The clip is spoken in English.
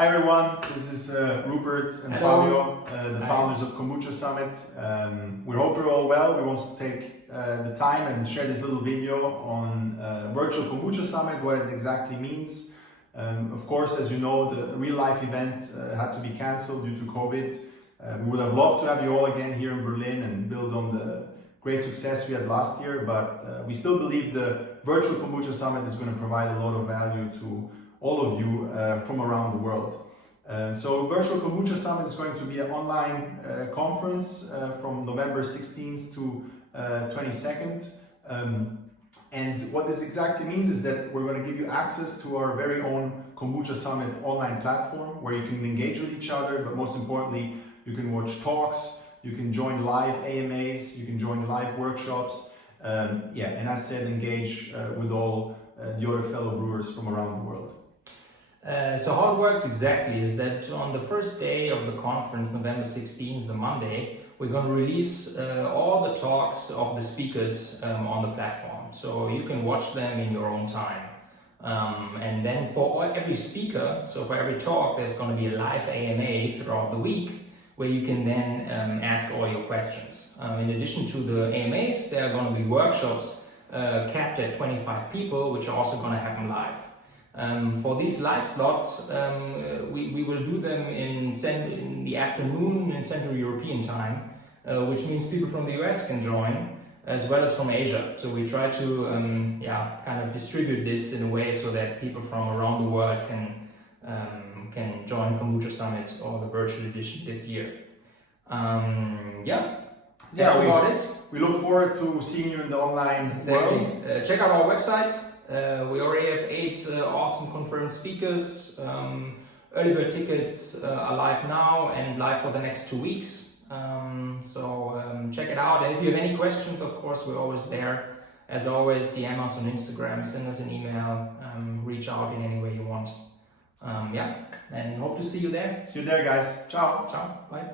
Hi everyone, this is Rupert and Hello. Fabio, the founders of Kombucha Summit. We hope you're all well. We want to take the time and share this little video on virtual Kombucha Summit, what it exactly means. Of course, as you know, the real life event had to be cancelled due to COVID. We would have loved to have you all again here in Berlin and build on the great success we had last year, but we still believe the virtual Kombucha Summit is going to provide a lot of value to all of you from around the world. So Virtual Kombucha Summit is going to be an online conference from November 16th to 22nd. And what this exactly means is that we're going to give you access to our very own Kombucha Summit online platform where you can engage with each other, but most importantly, you can watch talks, you can join live AMAs, you can join live workshops, and as said, engage with all the other fellow brewers from around the world. So how it works exactly is that on the first day of the conference, November 16th, the Monday, we're going to release all the talks of the speakers on the platform. So you can watch them in your own time. And then for every speaker, so for every talk, there's going to be a live AMA throughout the week where you can then ask all your questions. In addition to the AMAs, there are going to be workshops capped at 25 people, which are also going to happen live. For these live slots, we will do them in the afternoon in Central European time, which means people from the US can join, as well as from Asia. So we try to kind of distribute this in a way so that people from around the world can join Kombucha Summit or the virtual edition this year. That's about it. We look forward to seeing you in the online world. Check out our website. We already have 8 awesome confirmed speakers. Early bird tickets are live now and live for the next 2 weeks. So check it out. And if you have any questions, of course, we're always there. As always, DM us on Instagram, send us an email, reach out in any way you want. And hope to see you there. See you there, guys. Ciao. Ciao. Bye.